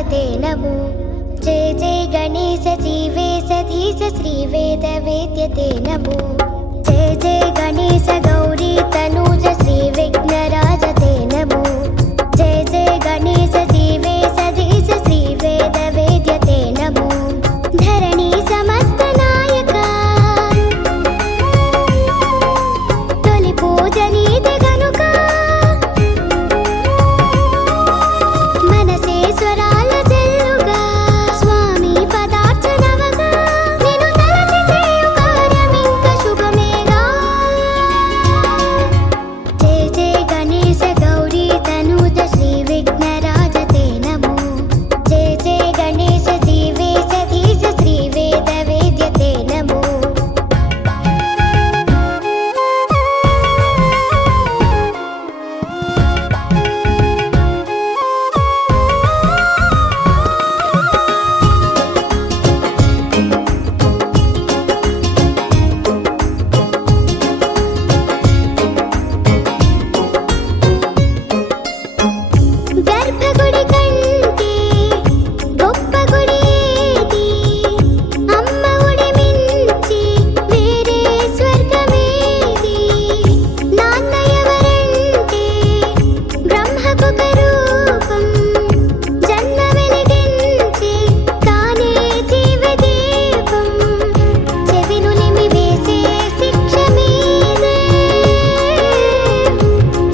विघ्नराजते नमो। जय जय गणेश जीवे सधीश श्रीवेदवेद्यते नमो। जय जय गणेश गौरी तनूज श्रीविघ्नराजते नमो। जय जय गणेश जीवे सधीश श्रीवेदवेद्यते नमो। धरणी समस्त नायका तोलि पूजनीति गनुका मनसे स्वराल जल्लुगा स्वामी पदार्चनवगा निनु तलచి చేయు కార్యమింక శుభమేగా। जय जय गणेश गौरी तनूज श्रीविघ्नराजते नमो। जय जय गणेश जीवे सधीश श्रीवेदवेद्यते नमो। గర్భగుడి కంటే గొప్ప గుడి ఏది? అమ్మ ఒడి మించి వేరే స్వర్గమేది? నాన్న ఎవరంటే బ్రహ్మకొక రూపం జన్మ వెలిగించి తానే జీవదీపం చెవినులిమి వేసే శిక్ష మీదే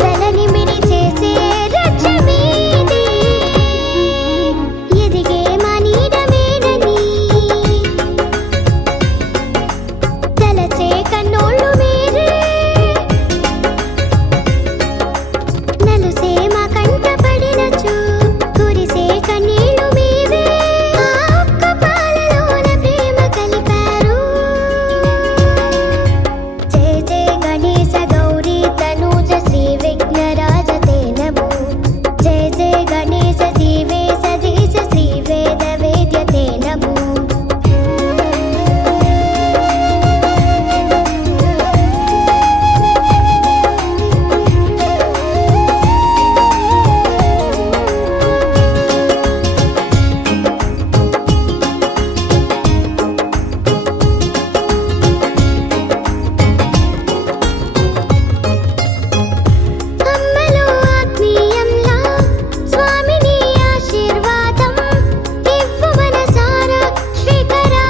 తలనిమిరి చేసే రక్ష మీదే ఎదిగే మనీడమేనని తలచే కన్నోళ్ళు మీరే నలుసే మా కంట పడినచు కురిసే కన్నీళ్ళు మీవే ఆ ఒక్క పాలలోన ప్రేమ కలిపారు। జయ జయ గణేశ గౌరీ తనూజ శ్రీవిఘ్నరాజతే నమో। జయ జయ గణేశ జీవే సధీశ శ్రీవేదవేద్యతే నమో। అమ్మలో ఆత్మీయంలా స్వామిని ఆశీర్వాదం ఇవ్వు మనసారా శ్రీకరా।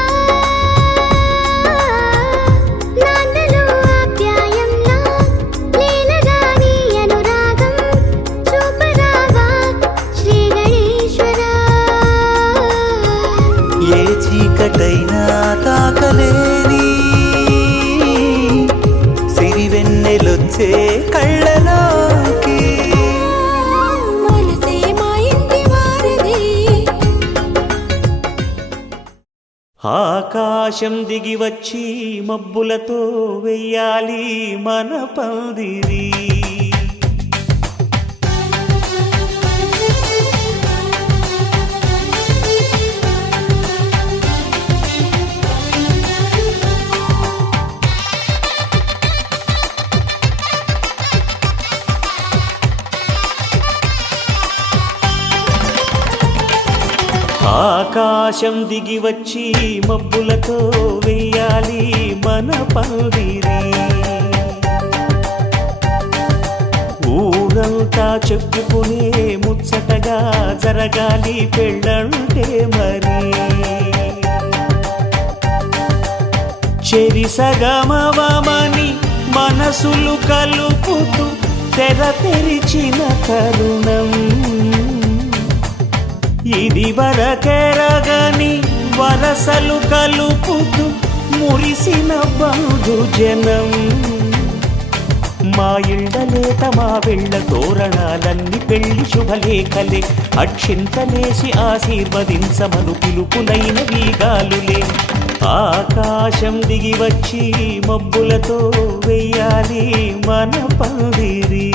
నాన్నలో ఆప్యాయంలా లీలగాని అనురాగం చూపరావా శ్రీ గణేశ్వరా। ఏ చీకటైనా తాకలేని సిరివెన్నెలొచ్చే కళ్ళలోకి మనసే మా ఇంటి వారిది ఆకాశం దిగి వచ్చి మబ్బులతో వెయ్యాలి మన పందిరి। ఆకాశం దిగి వచ్చి మబ్బులతో వెయ్యాలి మన పందిరి। ఊరంతా చెప్పుకునే ముచ్చటగా జరగాలి పెళ్ళంటే మరి। చెరిసగమవమని మనసులు కలుపుతూ తెర తెరిచిన తరుణం ఇది వరకెరగని వరసలు కలుపుతూ మురిసిన బంధుజనం। మా ఇళ్ళలేత మా వెళ్ళ తోరణాలన్నీ పెళ్లి శుభలేఖలే అక్షింతలేసి ఆశీర్వదించమను పిలుపులైన వీగాలులే। ఆకాశం దిగి వచ్చి మబ్బులతో వెయ్యాలి మన పందిరి।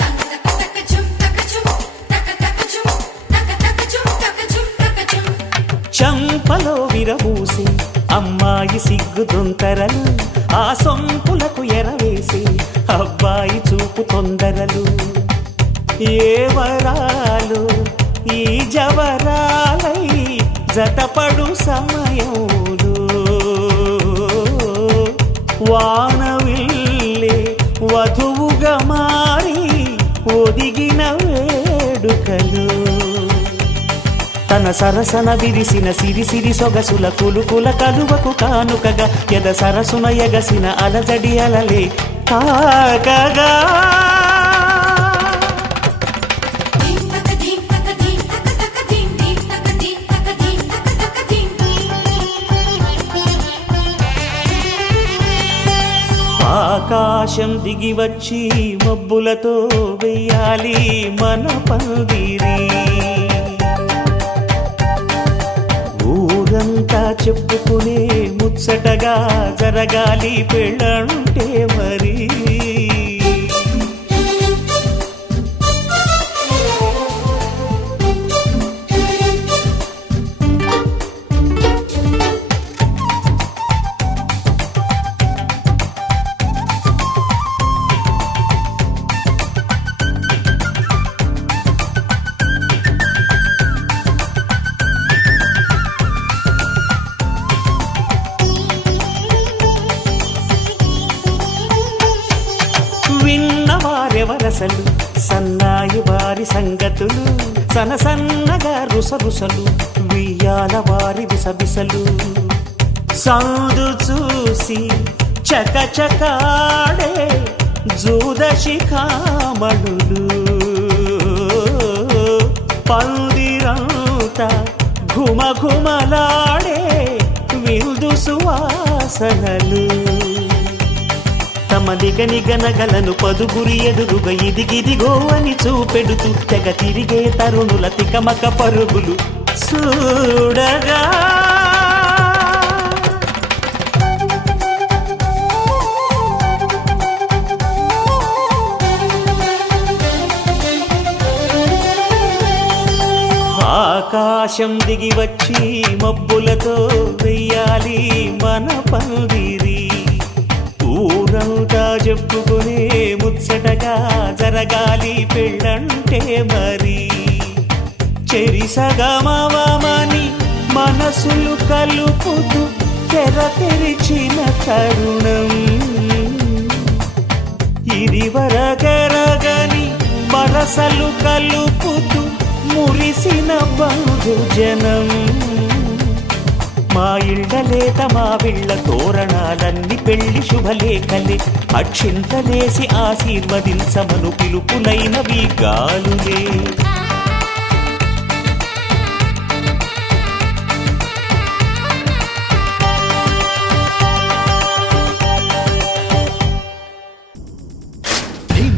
తక తక చుమ్ తక చుమ్ తక తక చుమ్ తక తక విరబూసి అమ్మాయి సిగ్గు దొంతరలు ఆ సొంపులకు ఎరవేసి అబ్బాయి చూపు తొందరలు ఏ వరాలు ఈ జవరాలై జతపడు సమయంలో వానవిల్లే వధువుగా మారి ఒదిగిన వేడుకలు తన సరసన విరిసిన సిరిసిరి సొగసుల కులుకుల కలువకు కానుకగా ఎద సరసున ఎగసిన అలజడి అలలే తాకగా ఆకాశం దిగి వచ్చి మబ్బులతో వెయ్యాలి మన పందిరి ఊరంతా చెప్పుకునే ముచ్చటగా జరగాలి పెళ్ళంటే మరి విన్నవారెవరసలు సన్నాయి వారి సంగతులు సనసన్నగా రుసరుసలు వియ్యాల వారి విసబిసలు సౌదు చూసి చకచకాడే జూదశిఖామణులు పందిరంతా ఘుమఘుమలాడే విందు సువాసనలు తమ నిగనిగనగలను పదుగురి ఎదురుగా ఇదిగిదిగో అని చూపెడుతూ తెగ తిరిగే తరుణుల తికమక పరుగులు చూడగా ఆకాశం దిగి వచ్చి మబ్బులతో వెయ్యాలి మన పందిరి ఊరంతా చెప్పుకునే ముచ్చటగా జరగాలి పెళ్ళంటే మరి చెరిసగమవమని మనసులు కలుపుతూ తెర తెరిచిన తరుణం ఇది వరగరగని వరసలు కలుపుతూ మురిసిన బంధుజనం మా ఇళ్ళలేత మా విళ్ళ తోరణాలన్నీ పెళ్లి శుభలేఖలే అక్షింతలేసి ఆశీర్వదించమను పిలుపులైనవి గాలులే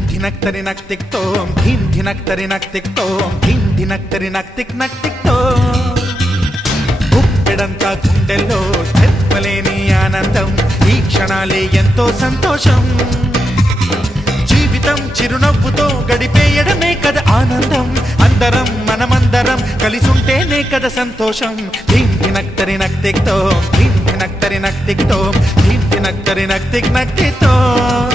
ధినక్తరి నక్తిక్ తోం ధీం ధినక్తరి నక్తిక్ తోం ధీం ధినక్తరి నక్తిక్ నక్తిక్ తోం గుప్పెడంతా గుండెల్లో చెప్పలేని ఆనందం ఈ క్షణాలే ఎంతో సంతోషం జీవితం చిరునవ్వుతో గడిపేయడమే కదా ఆనందం అందరం మనమందరం కలిసుంటేనే కదా సంతోషం ధీం ధినక్తరి నక్తిక్ తోం ధీం ధినక్తరి నక్తిక్ తోం ధీం ధినక్తరి నక్తిక్ నక్తిక్ తోం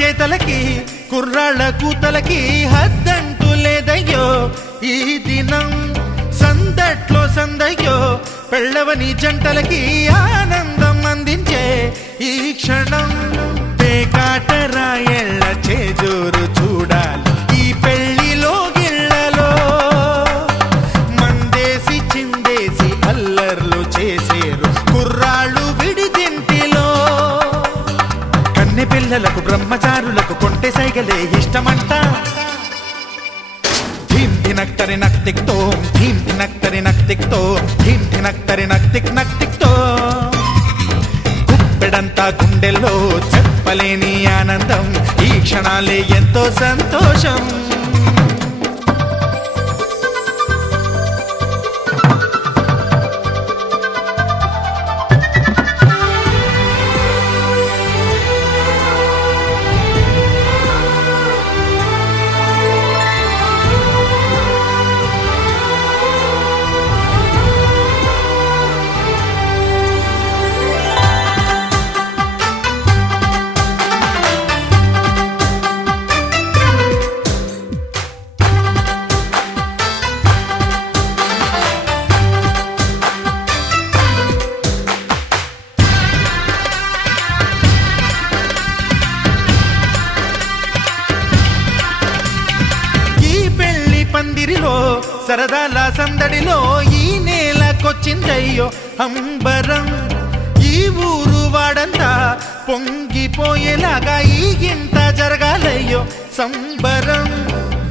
చేతలకి కుర్రాళ్ళ కూతలకి హద్దంటూ లేదయ్యో ఈ దినం సందట్లో సందయ్యో పెళ్ళవని జంటలకి ఆనందం అందించే ఈ క్షణం పేకాటరాయళ్ళ చేజోరు చూడాలి ఈ పెళ్లిలో గిళ్ళలో మందేసి చిందేసి అల్లర్లు చేసేరు కుర్రాళ్ళు విడిదింటిలో కన్నె పిల్లలకు బ్రహ్మచారులకు కొంటె సైగలే ఇష్టమంట ధీం ధినక్తరి తినక్తరి నక్తిక్తో ధీం తినక్తరి నక్తిక్తో ధీం తినక్తరి నక్తిక్తో గుప్పెడంతా గుండెల్లో చెప్పలేని ఆనందం ఈ క్షణాలే ఎంతో సంతోషం పందిరిలో సరదాల సందడిలో ఈ నేలకొచ్చిందయ్యో అంబరం ఈ ఊరు వాడంతా పొంగిపోయేలాగా ఈ గింత జరగాలయ్యో సంబరం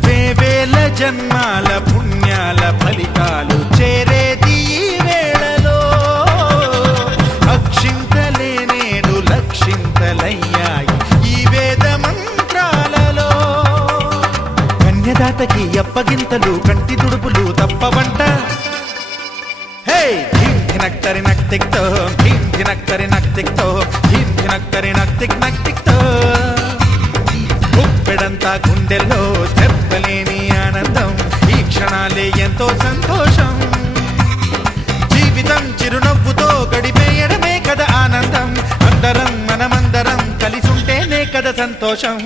వేవేల జన్మాల పుణ్యాల ఫలితాలు చేరేది ఈ వేళలో అక్షింతలే నేడు లక్షింతలయ్యాయి ఈ వేద మంత్రాలలో కన్యదాతకి అప్పగింతలు కంటి దుడుపులు తప్పవంట హే ధీం ధినక్తరి నక్తిక్తో ధీం ధినక్తరి నక్తిక్తో ధీం ధినక్తరి నక్తిక్తో గుప్పెడంతా గుండెల్లో చెప్పలేని ఆనందం ఈ క్షణాలే ఎంతో సంతోషం జీవితం చిరునవ్వుతో గడిపేయడమే కదా ఆనందం అందరం మనమందరం కలిసుంటేనే కదా సంతోషం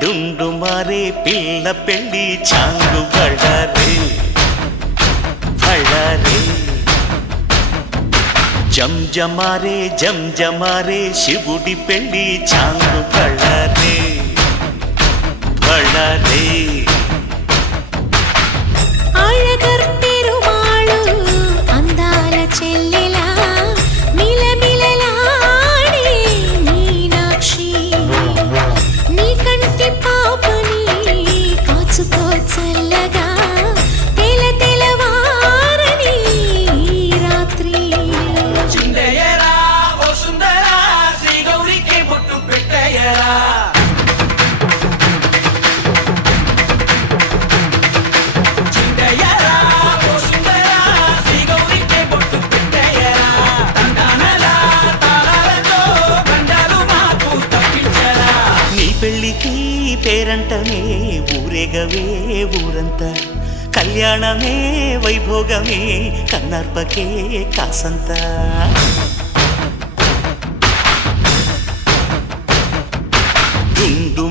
డుండు మారే పిల్ల పెళ్ళి చాంగు బళ్ళారే బళ్ళారే జంజమారే శివుడి పెళ్ళి చాంగు బళ్ళారే బళ్ళారే అழகర్ పెరుమాళు అందాల చెల్లెలా మిలమిలలాడే మీనాక్షి నీ కంటి పాపని కాచుకో చల్లగా తెలవారని రాత్రి చిందయ్యరా ఓ సుందరా శ్రీ గౌరికి బొట్టు పెట్టయ్యరా చిందయ్యరా ఓ సుందరా శ్రీ గౌరికి బొట్టు పెట్టయ్యరా తండానలా తాళాలతో గండాలు మాకు తప్పించరా నీ పెళ్ళికి పేరంటమే ఊరేగవే ఊరంతా కళ్యాణమే వైభోగమే కన్నార్పకే కాసంతా డుండు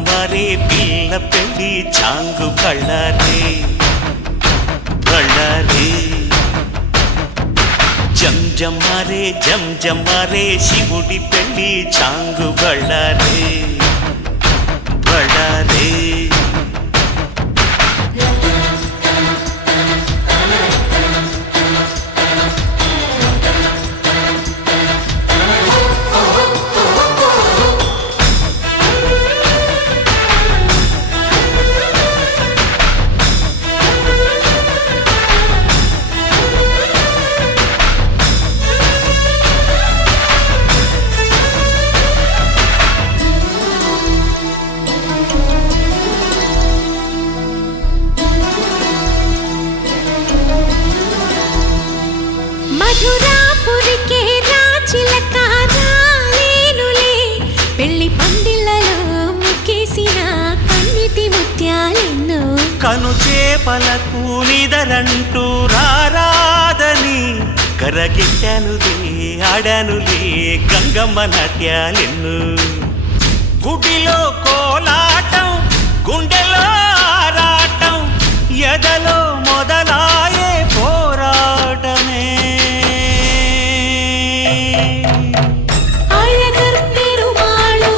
మారే పిల్ల పెళ్ళి చాంగు బళ్ళారే బళ్ళారే జంజమారే శివుడి పెళ్ళి చాంగు బళ్ళారే బళ్ళారే మధురాపురికే రాచిలక రాలేనులే పెళ్లి పందిళ్ళలో ముక్కేసిన కన్నిటి ముత్యాలెన్నో కను చేపలకు నిదరంటూ రారాదని కరగెట్టానులే ఆడానులే గంగమ్మ నాట్యాలెన్ను గుడిలో కోలాటం గుండెలో ఆరాటం ఎదలో మొదలాయే పోరాటమే అళగర్ పెరుమాళు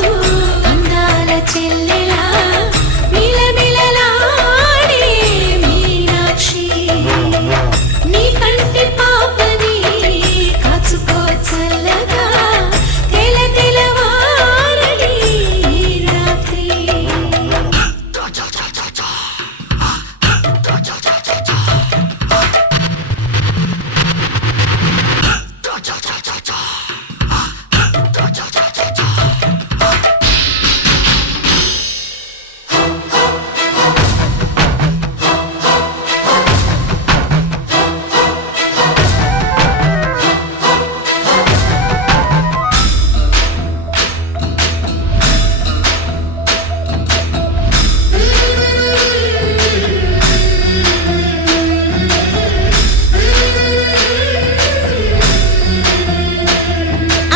అందాల చెల్లెలా మిలమిలలాడే మీనాక్షి నీ కంటి పాపని కాచుకో చల్లగా తెల తెలవారని ఈ రాత్రి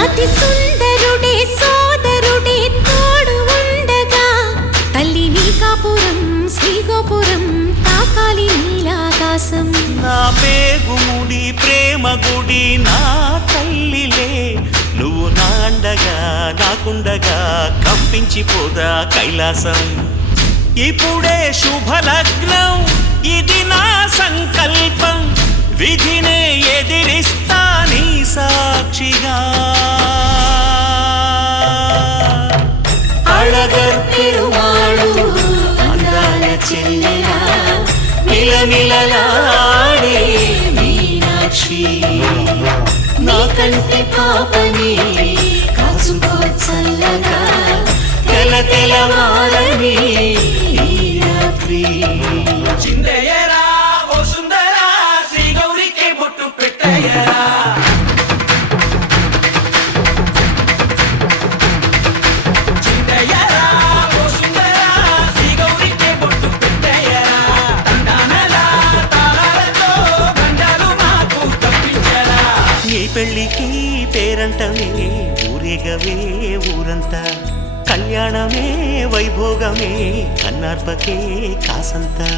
అతి సుందరుడే సోదరుడే తోడు ఉండగా తల్లి నీకాపురం శ్రీగోపురం తాకాలి నీలాకాశం నా పేగుముడి ప్రేమ గుడి నా తల్లిలే నువ్వు నాండగా నాకుండగా కంపించిపోదా కైలాసం ఇప్పుడే శుభలగ్నం ఇది నా సంకల్పం విధినే ఎదిరిస్తా నీ సాక్షిగా అళగర్ పెరుమాళు అందాల చెల్లెలా మిలమిలలాడే మీనాక్షి నా కంటి పాపని కాచుకో చల్లగా తెల తెలవారని ఈ రాత్రి చిందయ్యరా ఓ సుందరా శ్రీ గౌరికి బొట్టు పెట్టయ్యరా చిందయ్యరా ఓ సుందరా శ్రీ గౌరికి బొట్టు పెట్టయ్యరా తండానలా తాళాలతో గండాలు మాకు తప్పించరా నీ పెళ్ళికి పేరంటమే ఊరేగవే ఊరంతా కళ్యాణమే వైభోగమే కన్నార్పకే కాసంతా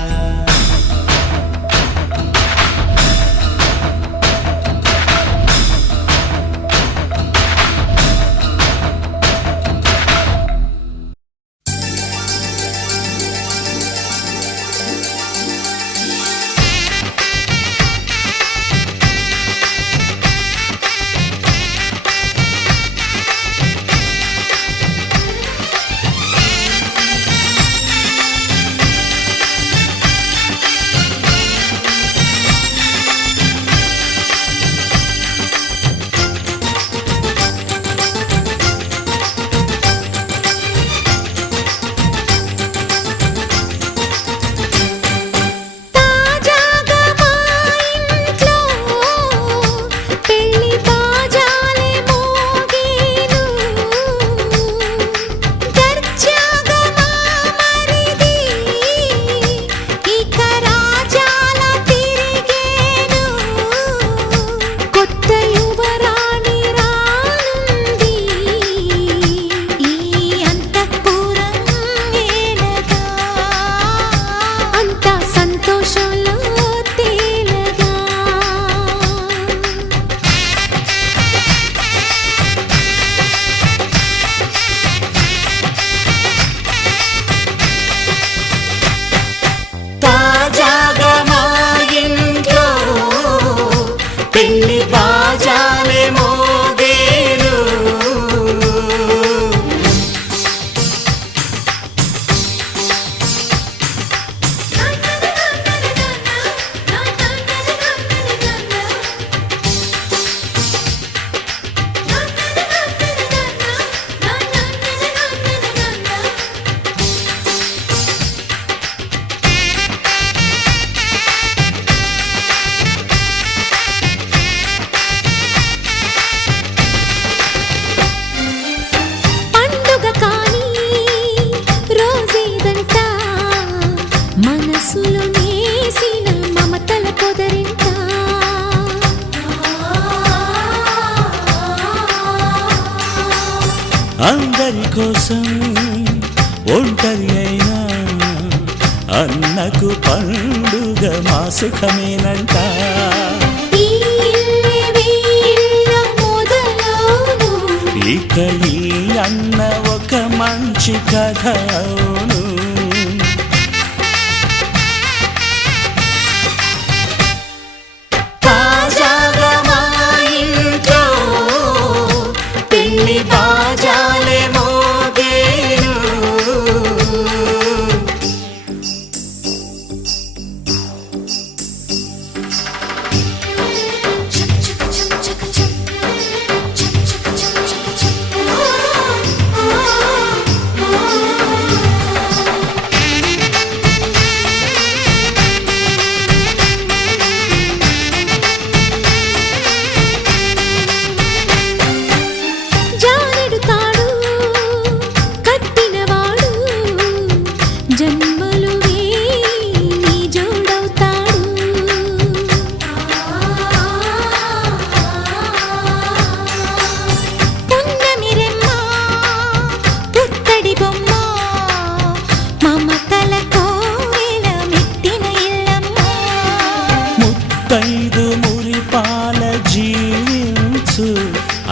కోసం ఒంటరి అయినా అన్నకు పండుగ మా సుఖమేనంట. ఈ ఇల్లే వీళ్ళ మొదలవును. ఇక ఈ అన్న ఒక మంచి కథ అవును. తాజాగా మా ఇంట్లో పెళ్లి బాజాలే మోగేను. చక్ చక్ చక్ చక్ చక్. చక్ చక్ చక్ చక్ చక్. జారెడు తాడు కట్టినవాడు జన్మలు వేయి జోడవుతాడు. పున్నమిరెమ్మ పుత్తడి బొమ్మ మమతల కోవెల మెట్టిన ఇల్లమ్మ. ముత్తైదు మురిపాల జీవించు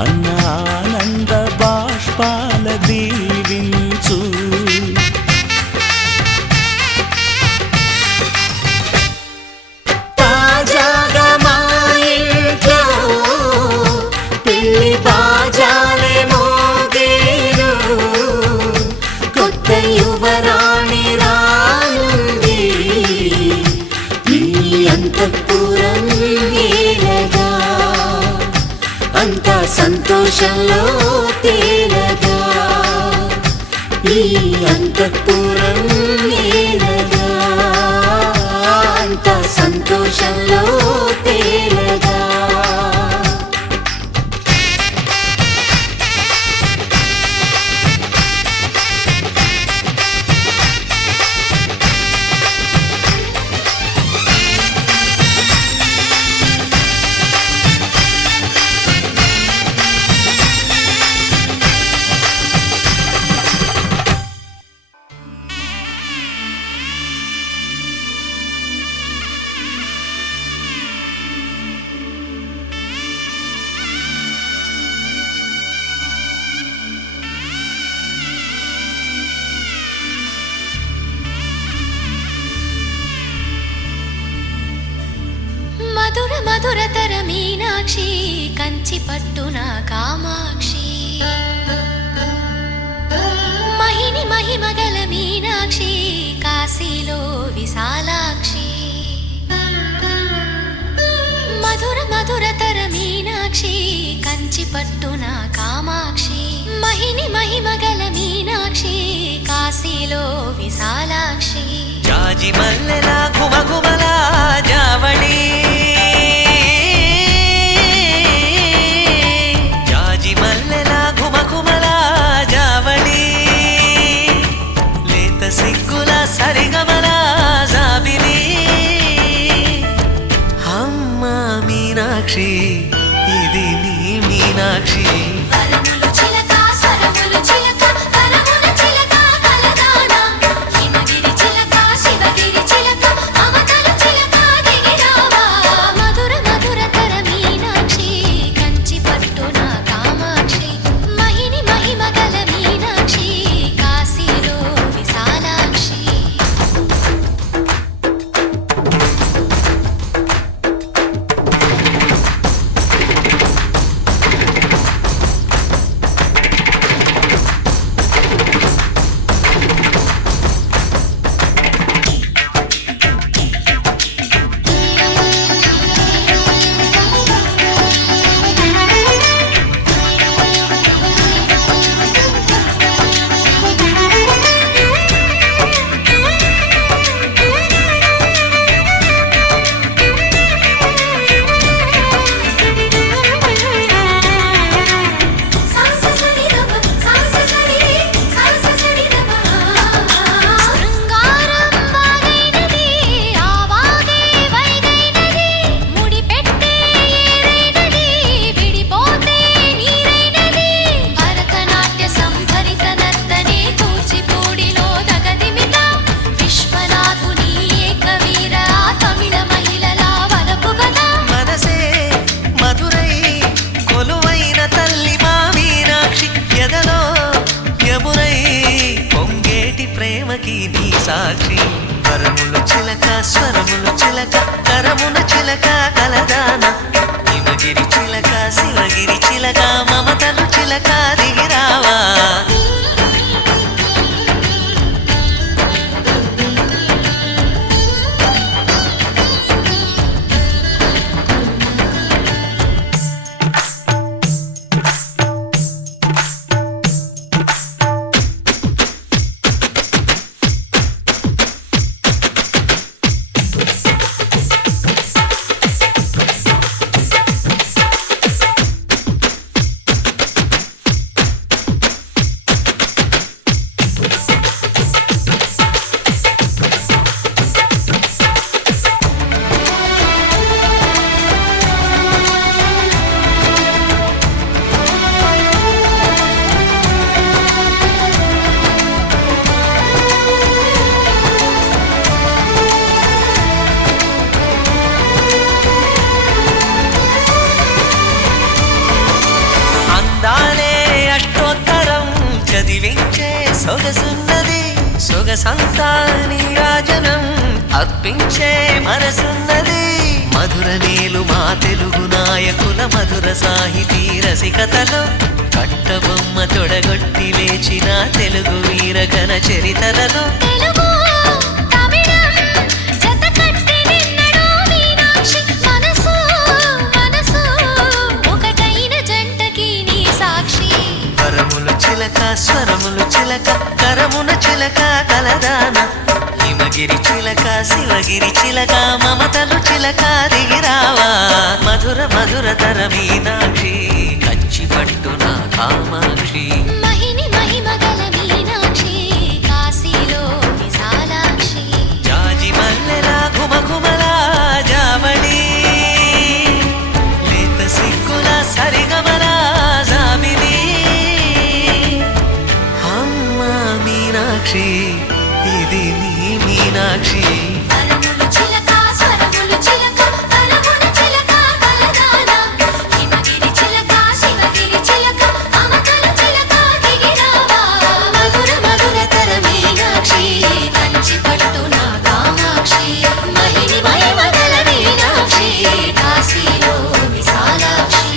అన్న ఆనంద బాష్పాల దీవించు. తాజాగా మా ఇంట్లో పెళ్లి బాజాలే మోగేను. కొత్త యువరాణి రానుంది ఈ అంతఃపురం ఏలగా. అంతా సంతోషంలో తేలగా ఈ అంతఃపురం ఏలగా. అంతా సంతోషంలో తేలగా. మధుర మధురతర మీనాక్షి కంచి పట్టున కామాక్షి. మహిని మహిమగల మీనాక్షి కాశీలో విశాలాక్షి. మధుర మధురతర మీనాక్షి కంచి పట్టున కామాక్షి. మహిని మహిమగల మీనాక్షి కాశీలో విశాలాక్షి. జాజి మల్లెల గుమగుమల జావళి, జాజి మల్లెల గుమగుమల జావళి, లేత సిగ్గుల సరిగమల జాబిలి. అమ్మ మీనాక్షి ఇది నీ మీనాక్షి. వరములు చిలక స్వరములు చిలక కరముల చిలక కలదాన. హిమగిరి చిలక శివగిరి చిలక అవతల చిలక దిగిరావా. మధుర మధురతర మీనాక్షి కంచి పట్టున కామాక్షి. మహిని మహిమగల మీనాక్షి కాశీలో విశాలాక్షి. చిలక స్వరములు చిలక కరమున చిలక కలదాన హిమగిరి చిలక శివగిరి చిలక మమతలు చిలక దిగిరావా చదివించే సొగసున్నది సొగసంతా నీరాజనం అర్పించే మనసున్నది మధుర నీలు మా తెలుగు నాయకుల మధుర సాహితీ రసికతలో కట్టబొమ్మ తొడగొట్టి లేచిన తెలుగు వీరగణ చరితలలో తెలుగు తమిళం జతకట్టి నిన్నడు మీనాక్షి మనసు మనసు ఒకటైన జంటకి నీ సాక్షి వరములు చిలక స్వరములు చిలక కరమున చిలక కలదాన హిమగిరి చిలక శివగిరి చిలక మమతలు చిలక దిగిరావా మధుర మధుర తర మీనాక్షి కంచి పట్టున కామాక్షి మహిని మహిమగల మీనాక్షి కాశీలో విశాలాక్షి జాజి మల్లెలా ఘుమఘుమలా జావళి లేత సిగ్గుల సరిగమలా జాబిలి అమ్మా మీనాక్షి ఇది నీ మీనాక్షి వరములు చిలక స్వరములు చిలక కరమున చిలక కలదాన హిమగిరి చిలక శివగిరి చిలక మమతలు చిలక దిగిరావా మధుర మధుర తర మీనాక్షి కంచి పట్టున కామాక్షి మహిని మహిమగల మీనాక్షి కాశీలో విశాలాక్షి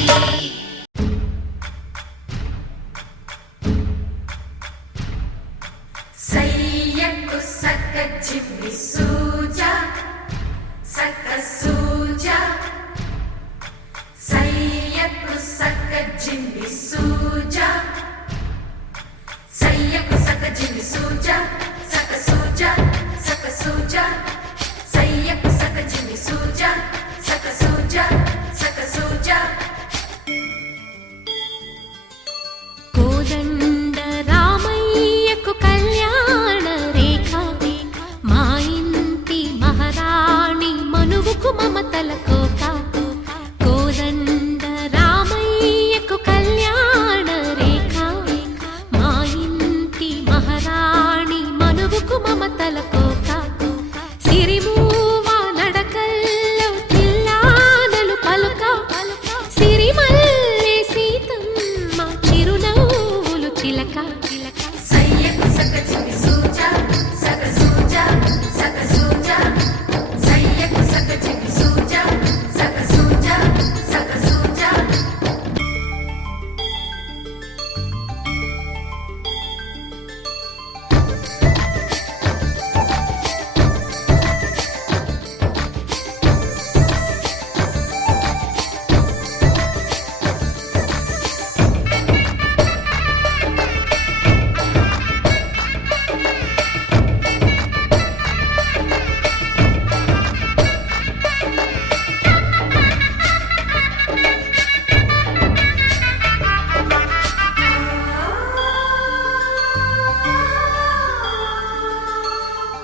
సయ్యకు సక్క చిమ్మి సూజా సక్క సూజా సయ్యకు సక్క జిమ్మి సూజా సయ్యకు సక్క జిమ్మి సూజా సక్క సూజా సక్క సూజా సయ్యకు సక్క జిమ్మి సూజా సక్క సూజా సక్క సూజా కోదండ రామయ్యకు కళ్యాణ రేఖ మా ఇంటి మహారాణి మనువుకు మమతల కోక కోదండ రామయ్యకు కళ్యాణ రేఖ మా ఇంటి మహారాణి మనువుకు మమతల కోక సిరిమూవ నడకల్లో తిల్లానలు పలుక సిరిమల్లె సీతమ్మ చిరునవ్వులు చిలక సయ్యకు సక్క జిమ్మి సూజా సక్క సూజా సక్క సూజా సయ్యకు సక్క జిమ్మి సూజా సక్క సూజా సక్క సూజా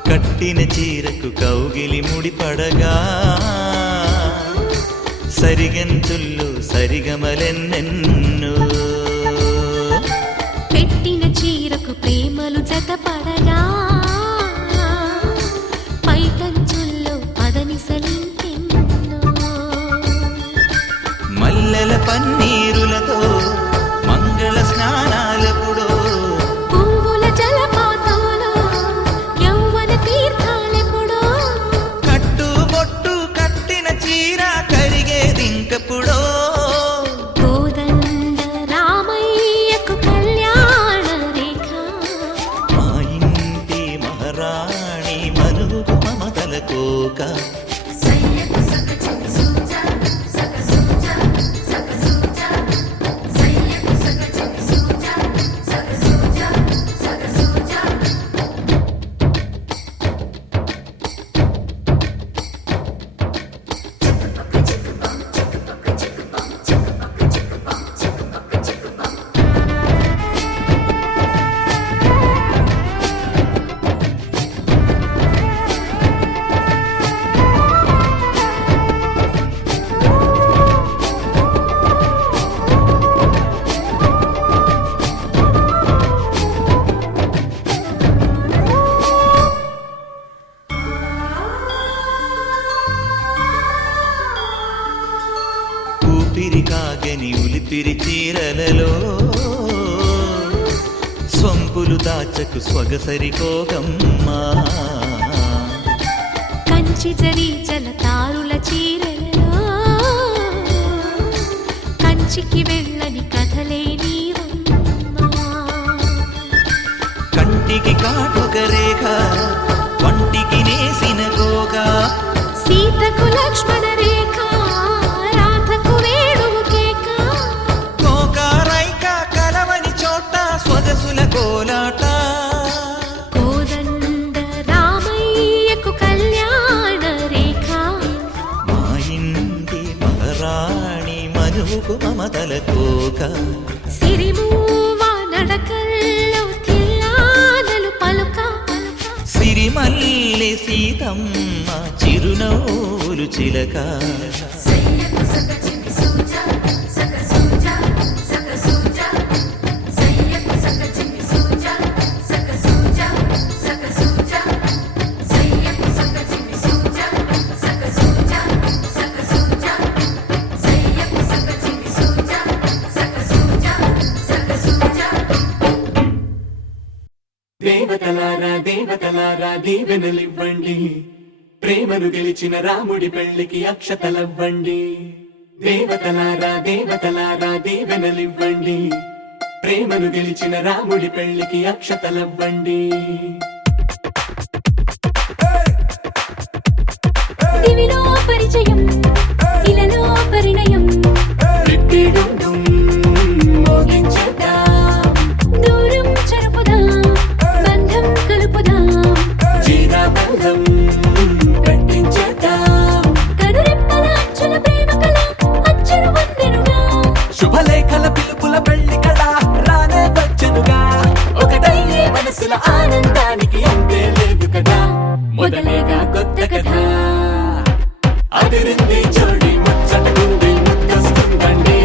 కట్టిన చీరకు కౌగిలి ముడిపడగా సరిగంతుల్లో సరిగమలెన్నెన్నో పెట్టిన చీరకు ప్రేమలు జతపడగా పైటంచుల్లో పదనిసలింకెన్నో మల్లెల పన్నీరులతో మంగళ స్నానాలెప్పుడో పువ్వుల జలపాతంలో యౌవన తీర్థాలెప్పుడో ఊపిరి కాగని ఉలిపిరి చీరలలో సొంపులు దాచకు స్వగసరి కోగమ్మా కంచి జరి జలతారుల చీరలలో కంచికి వెళ్ళని కథలే నీవమ్మా కంటికి కాటుక రేఖ వంటికి నేసిన గోగా సీతకు లక్ష్మణ రేఖ రాధకు వేణువు కేక కోకారైక కలవని చోట స్వగసుల కోలాట కోదండ రామయ్యకు కళ్యాణ రేఖ మా ఇంటి మహారాణి మనువుకు మమతల కోక సిరిమూవ నడకల్లో తిల్లానలు పలుక సిరిమల్లె సీతమ్మ చిరునవ్వులు చిలక సయ్యకు సక చిన్ని సూజా సక సూజా సక సూజా సయ్యకు సక చిన్ని సూజా సక సూజా సక సూజా సయ్యకు సక చిన్ని సూజా సక సూజా సక సూజా సయ్యకు సక చిన్ని సూజా సక సూజా సక సూజా దేవతలారా దేవతలారా దీవెనలివ్వండి ప్రేమను గెలిచిన రాముడి పెళ్లికి అక్షతలవ్వండి దేవతలారా దేవతలారా దీవెనలివ్వండి ప్రేమను గెలిచిన రాముడి పెళ్లికి అక్షతలవ్వండి దివిలో పరిచయం ఇలలో పరిణయం రిట్టిడుండుం మోగించేద్దాం దూరం చెరుపుదాం బంధం కలుపుదాం జీరాబంధం పెట్టించేద్దాం కనురెప్పల అచ్చుల ప్రేమ కళ అచ్చరు వందెనుగా శుభలేఖల పిలుపుల పెళ్లి కళ రానే వచ్చనుగా ఒకటయ్యే మనసుల ఆనందానికి అంతే లేదు కదా మొదలేగా కొత్త కథ అదిరింది చోడి ముచ్చటకుంది ముద్దొస్తుందండి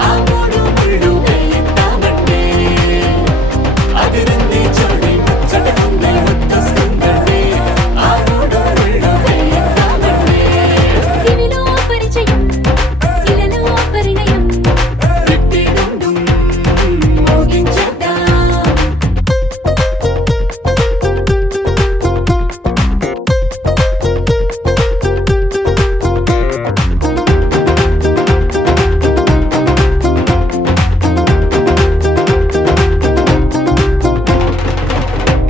ఆ మూడు ముళ్ళు వేయిద్దామండి అదిరింది చోడి ముచ్చటకుంది ముద్దొస్తుందండి ఆ మూడు ముళ్ళు వేయిద్దామండి దివిలో పరిచయం ఇలలో పరిణయం రిట్టిడుండుం మోగించేద్దాం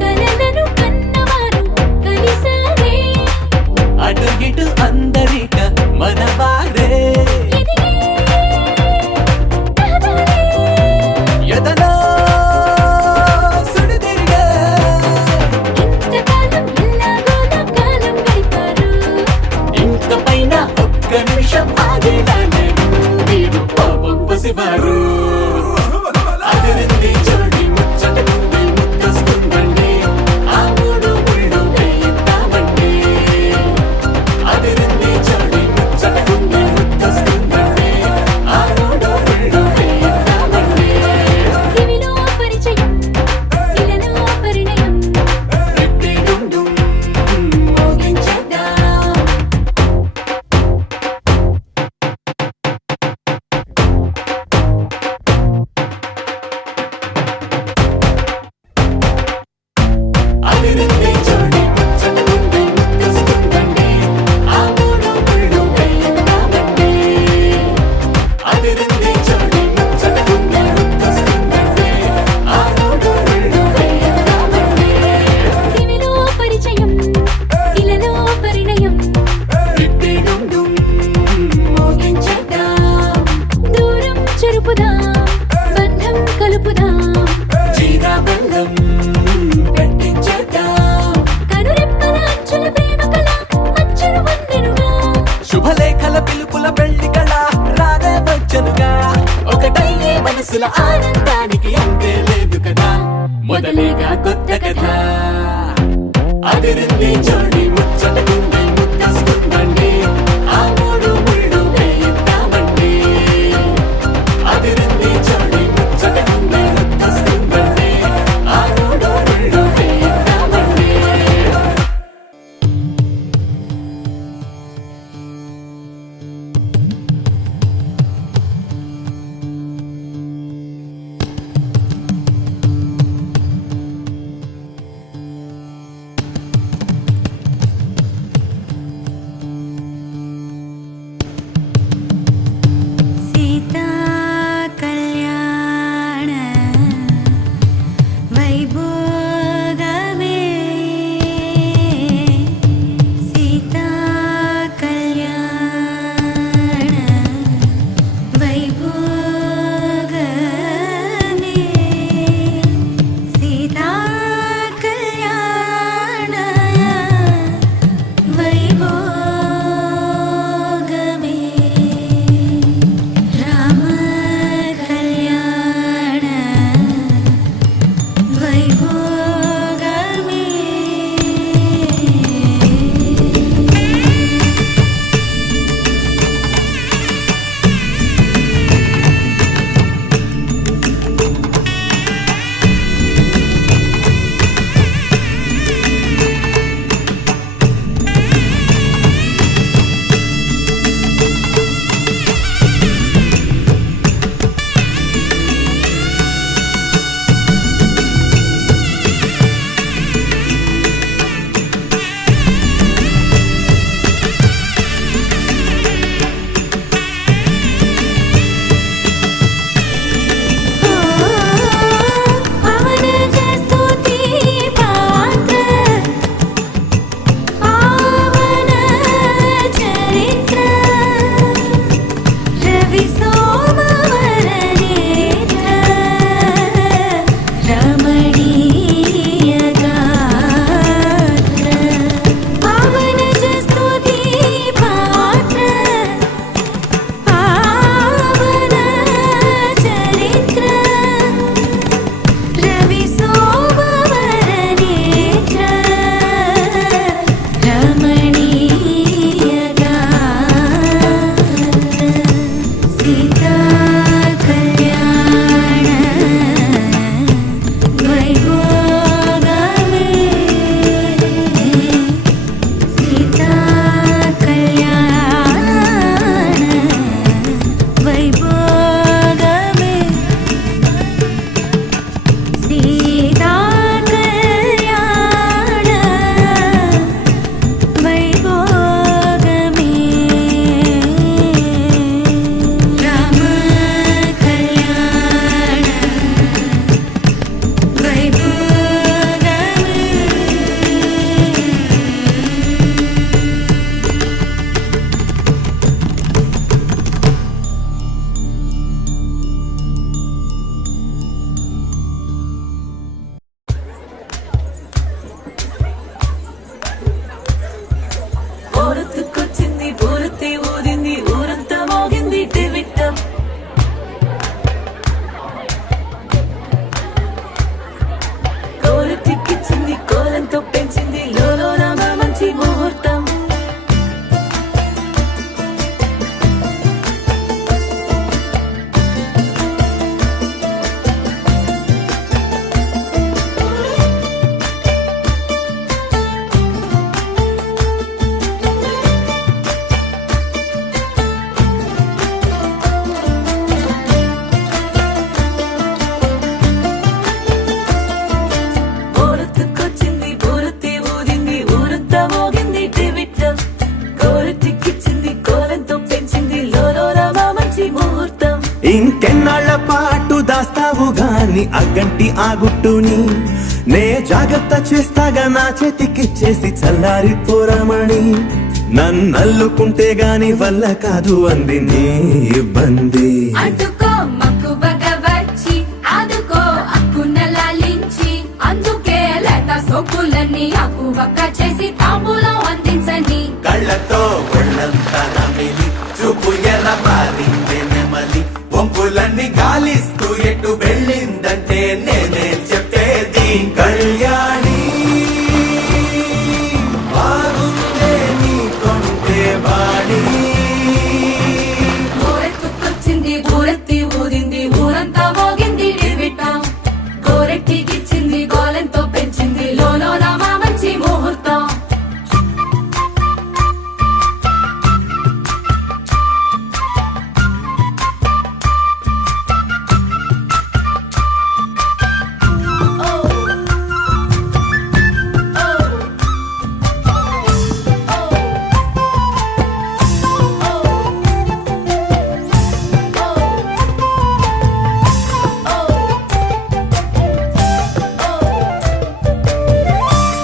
కలలను కన్నవారు కలిసారే అటు ఇటు అందరిక మనవారే ఎదిగే రహదారే ఎదలో సుడిదిరిగే ఇంతకాలం ఎల్లాగో నా కాలం గడిపారు ఇంక పైన ఒక్క నిమిషం ఆగేలా లేరు వీరు పాపం పసివారు అదిరింది చోడి ముచ్చటకుంది ముద్దొస్తుందండి ఆ మూడు ముళ్ళు వేయిద్దామండి అదిరింది చోడి ముచ్చటకుంది ముద్దొస్తుందండి ఆ మూడు ముళ్ళు వేయిద్దామండి దివిలో పరిచయం ఇలలో పరిణయం రిట్టిడుండుం మోగించేద్దాం అదిరింది చోడి ముచ్చటకుంది ముద్దొస్తుందండి ఆ మూడు ముళ్ళు వేయిద్దామండి అదిరింది చోడి ముచ్చటకుంది ముద్దొస్తుందండి ఆ మూడు ముళ్ళు వేయిద్దామండి దివిలో పరిచయం ఇలలో పరిణయం రిట్టిడుండుం మోగించేద్దాం దూరం చెరుపుదాం బంధం కలుపుదాం జీరాబంధం పెట్టించేద్దాం కనురెప్పల అచ్చుల ప్రేమ కళ అచ్చరు వందెనుగా శుభలేఖల పిలుపుల పెళ్లి కళ రానే వచ్చనుగా ఒకటయ్యే మనసుల ఆనందానికి అంతే లేదు కదా మొదలేగా కొత్త కథ అదిరింది చోడి ముచ్చటకుంది ముద్దొస్తుందండి ఆ మూడు ముళ్ళు వేయిద్దామండి అదిరింది చోడి ముచ్చటకుంది ముద్దొస్తుందండి ఆ మూడు ముళ్ళు వేయిద్దామండి ఇంకెన్నాళ్ల పాటు దాస్తావు గాని అగ్గంటి ఆ గుట్టుని నే జాగ్రత్త చేస్తాగా నా చేతికిచ్చేసి చల్లారి పోరమణి నన్నల్లుకుంటే గాని వల్ల కాదు అంది నీ ఇబ్బంది అడ్డుకో మక్కువగా వచ్చి ఆదుకో అక్కున లాలించి అందుకే లేత సోకులన్నీ అక్కువక్క చేసి తాంబూలం అందించని కళ్ళతో ఒళ్ళంతా నమిలి చూపు ఎర్ర పారిందే నెమలి వంపులన్నీ గాలిస్తూ ఎటు వెళ్ళిందంటే నేనే చెప్పేది కళ్యాణి బాగుందే నీ కొంటే బాణి ఊరెత్తుకొచ్చింది ఊరెత్తి ఊదింది ఊరంతా మోగింది నిర్విటాం కోరెట్టికిచ్చింది గోలెంతో పెంచింది లోలోన మా మంచి ముహూర్తం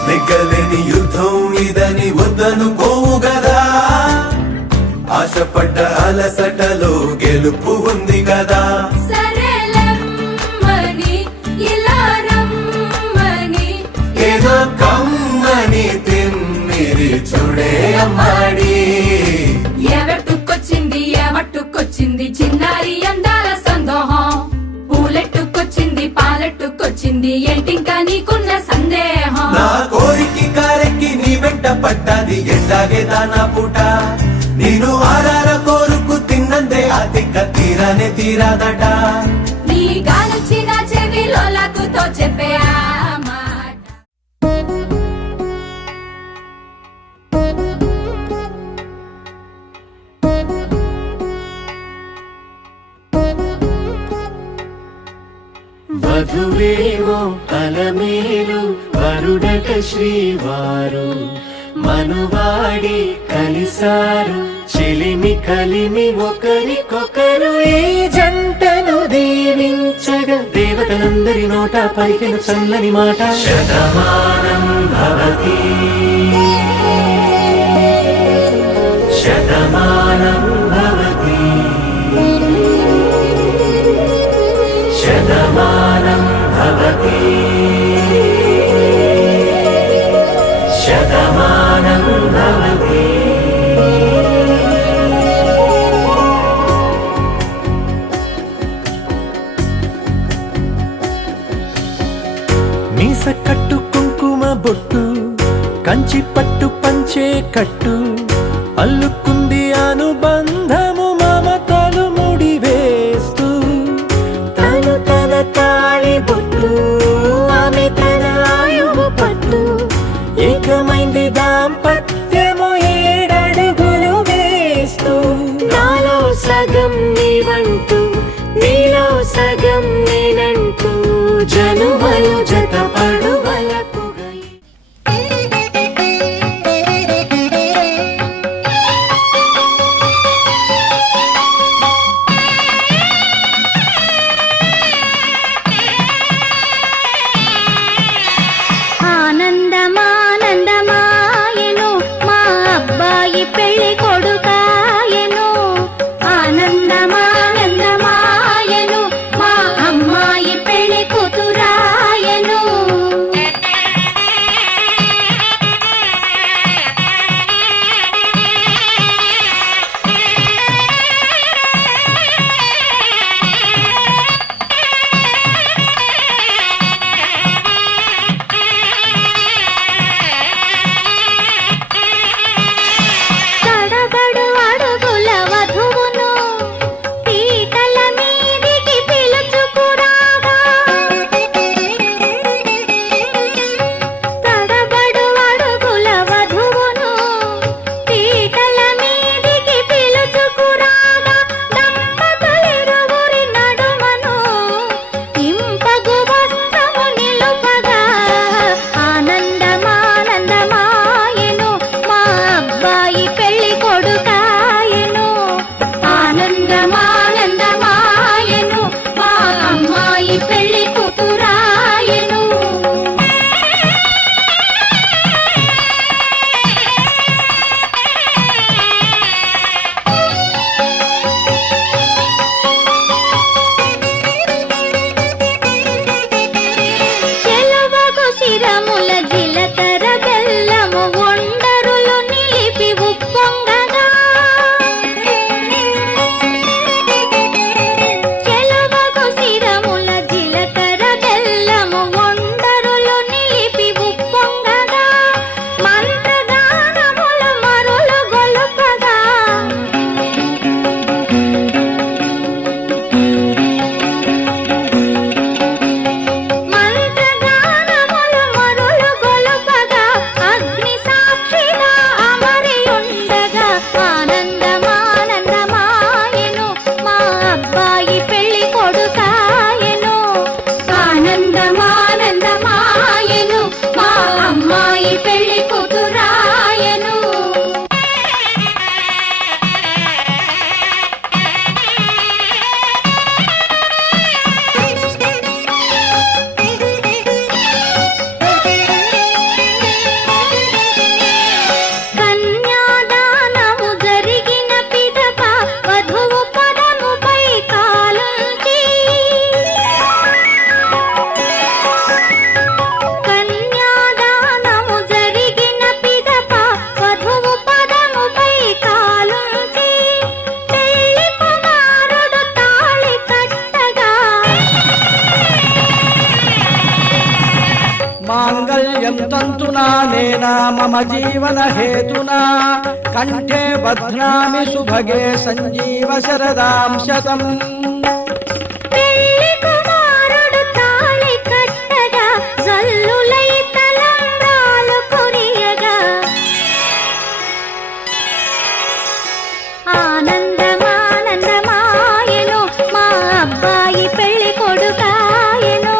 నెగ్గలేని యుద్ధం ఇదని వద్దనుకోవు గదా ఆశపడ్డ అలసటలో గెలుపు ఉంది కదా సరేలమ్మని ఇలా రమ్మని ఏదో కమ్మని తిమ్మిరి చూడే అమ్మాడి ఎవట్టుకొచ్చింది ఏమట్టుకొచ్చింది చిన్నారి అందాల సందోహం పూలెట్టుకొచ్చింది పాలెట్టుకొచ్చింది ఏంటింకా నీకున్న సందేహం నా కోరికి కారెక్కి నీ వెంట పడ్డది ఎండాగే దానా పూట నేను ఆరార కోరుకు తిన్నందే అతిక తీరానే తీరాదట నీ గాలొచ్చిన చెవిలో లాకుతో చెప్పే ఆ మాట వధువేమో అలమేలు వరుడట శ్రీవారు మనువాడి కలిసారు చెలిమి కలిమి ఒకరికొకరు ఈ జంటను దీవించగా దేవతలందరి నోట పలికిన చల్లని మాట శతమానం భవతి శతమానం భవతి శతమానం భవతి శతమానం భవతి మీస కట్టు కుంకుమ బొట్టు కంచి పట్టు పంచే కట్టు అల్లుకుంది అనుబంధము మమతలు ముడివేస్తూ తను తన తాళి బొట్టు ఆమె తన ఆయువు పట్టు ఏకమైంది దాంపత్యము 7 అడుగులు వేస్తూ నాలో సగం నీవంటూ నీలో సగం నేనంటూ జనుమలు జతపడు వలపుగా ఆనందమానందమాయెను మా అబ్బాయి పెళ్లి కొడుకాయెను ఆనందమానందమాయెను మా అమ్మాయి పెళ్లి కూతురాయెను తడబడు అడుగుల వధువును పీటల మీదికి పిలుచుకురాగా తడబడు అడుగుల వధువును పీటల మీదికి పిలుచుకురాగా దంపతులిరువురి నడుమను ఇంపగు వస్త్రము నిలుపగా ఆనందమానందమాయెను మా అబ్బాయి పెళ్లి కొడుకాయెను ఆనందమానందమాయెను అయం తంతునా నేనా మమ జీవన హేతునా కంఠే బధ్నామి సుభగే సంజీవ శరదాం శతం. పెళ్లి కుమారుడు తాళి కట్టగా జల్లులై తలంబ్రాలు కురియగా ఆనందమానందమాయెను మా అబ్బాయి పెళ్లి కొడుకాయెను.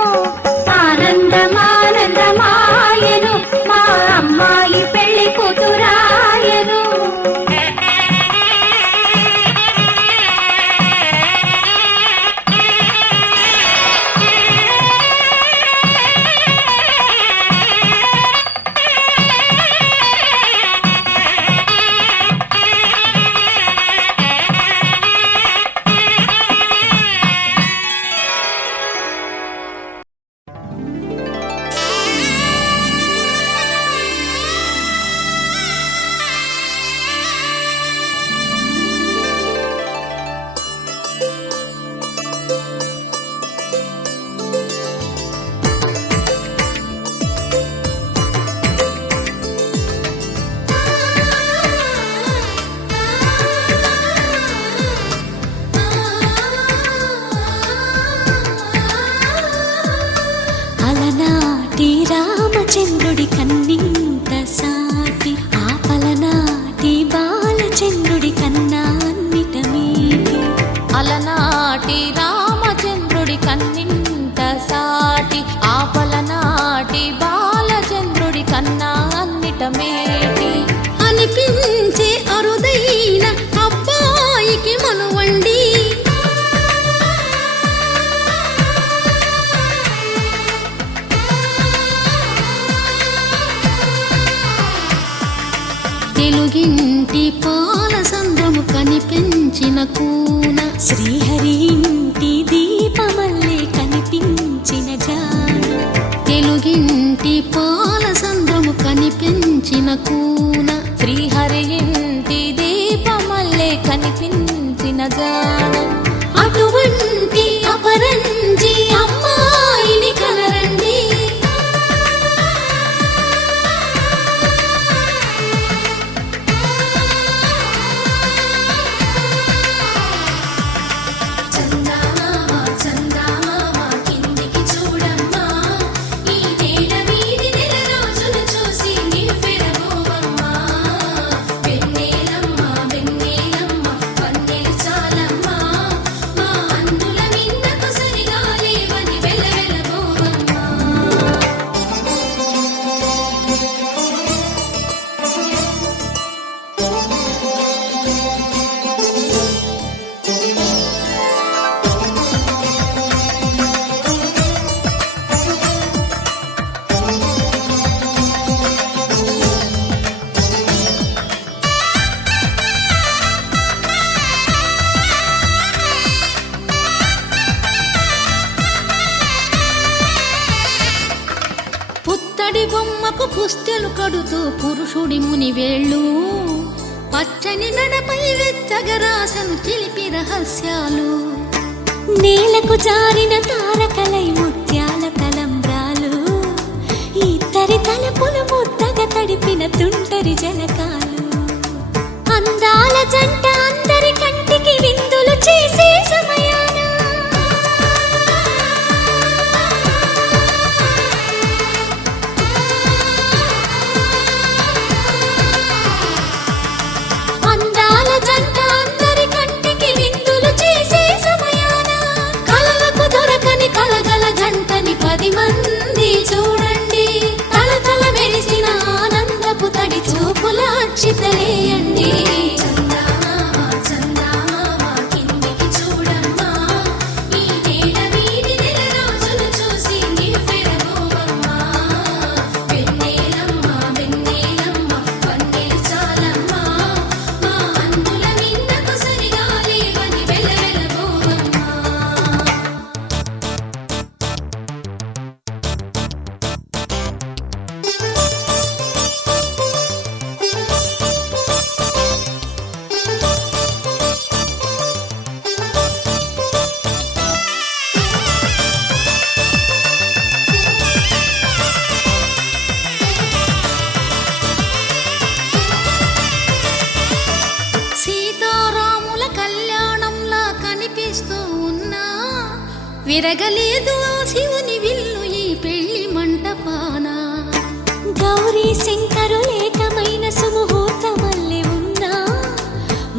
ఆనందమానందమాయెను మా అమ్మాయి పెళ్లి కూతురాయెను. అలనాటి రామచంద్రుడి కన్నింత సాటి ఆపలనాటి బాలచంద్రుడి కన్నా అన్నిట మీటి. అలనాటి రామచంద్రుడి కన్నింత సాటి ఆపలనాటి బాలచంద్రుడి కన్నా అన్నిట మేటి. అనిపించే అరుదైన అబ్బాయికి మనువండి తెలుగింటి పాల సంద్రము కనిపించిన కూన శ్రీహరి ఇంటి దీపమల్లే కనిపించిన జాన. తెలుగింటి పాల సంద్రము కనిపించిన కూన శ్రీహరి ఇంటి దీపమల్లే కనిపించిన జానం. అటువంటి అపరంజి అమ్మాయిని కనరండి. చందమామ చందమామ కిందికి చూడమ్మా ఈ నేల మీది నెల రోజులు చూసి నివ్వెరబోవమ్మా. వెన్నెలమ్మ వెన్నెలమ్మ వన్నెలు చాలమ్మా మా అన్నుల మిన్నకు సరిగా లేవని వెలవెలబోవమ్మా. పుత్తడి బొమ్మకు పుస్తెలు కడుతూ పురుషుడి ముని వేళ్ళు పచ్చని నడపై వెచ్చగరాసను చిలిపి రహస్యాలు. నేలకు జారిన తారకలై ముత్యాల తలంబ్రాలు ఇద్దరి తలపులు ముద్దగా తడిపిన తుంటరి జలకాలు. అందాల జంట అందరి కంటికి విందులు చేసే సమయాన అందాల జంట అందరి కంటికి విందులు చేసే సమయాన కలలకు దొరకని కలగల జంటని 10 మంది చూడండి. తలతల మెరిసిన ఆనందపు తడి చూపుల అక్షితలేయండి. చందమామ చందమామ కిందికి చూడమ్మా విరగలేదు ఆ శివుని విల్లు ఈ పెళ్లి మంటపాన. గౌరీ శంకరు ఏకమైన సుముహూర్తమల్లె ఉన్నా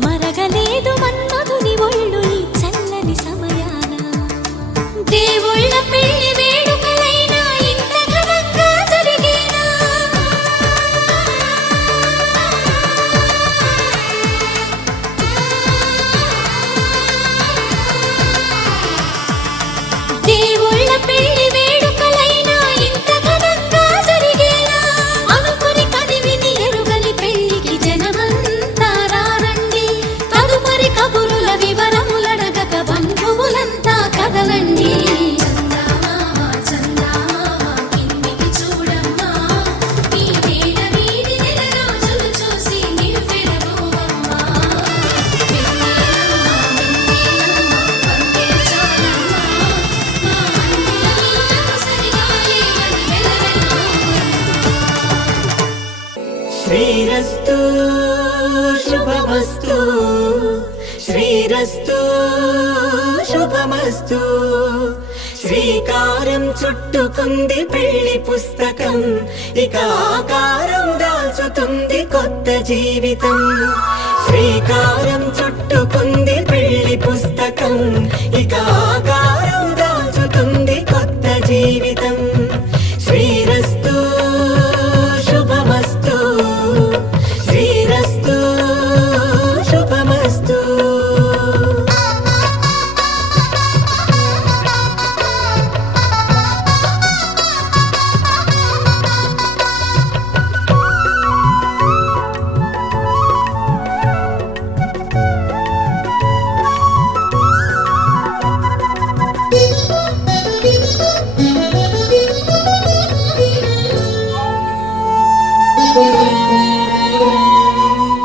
మరగలేదు మన్మధుని ఒళ్ళు ఈ చల్లని సమయాన. దేవుళ్ళ పెళ్లి వేడుకలైనా ఇంత ఘనంగా జరిగేనా? దేవుళ్ళ పెళ్లి వేడుకలైనా ఇంత ఘనంగా జరిగేనా? అనుకుని కదివిని ఎరుగని పెళ్లికి జనమంతా రారండి. తదుపరి కబురుల వివరములడగక బంధువులంతా కదలండి. చందమామ చందమామ కిందికి చూడమ్మా ఈ నేల వీడి నెల రోజులు చూసి నివ్వెరపోవమ్మా. వెన్నెలమ్మ వందే చాలమ్మా మా అన్నయ్య సరిగా లేవని వెలవెలపోవమ్మా. శ్రీరస్తు శుభమస్తు శ్రీరస్తు శుభమస్తు శ్రీకారం చుట్టుకుంది పెళ్లి పుస్తకం ఇక ఆకారం దాల్చుతుంది కొత్త జీవితం శ్రీకారం చుట్టుకుంది పెళ్లి పుస్తకం ఇక ఆకారం దాల్చుతుంది కొత్త జీవితం శ్రీరస్తు శుభమస్తు శ్రీరస్తు శుభమస్తు.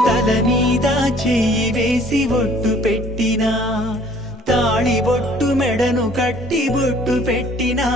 తల మీద చెయ్యి వేసి ఒట్టు పెట్టినా తాళి బొట్టు మెడను కట్టి బొట్టు పెట్టినా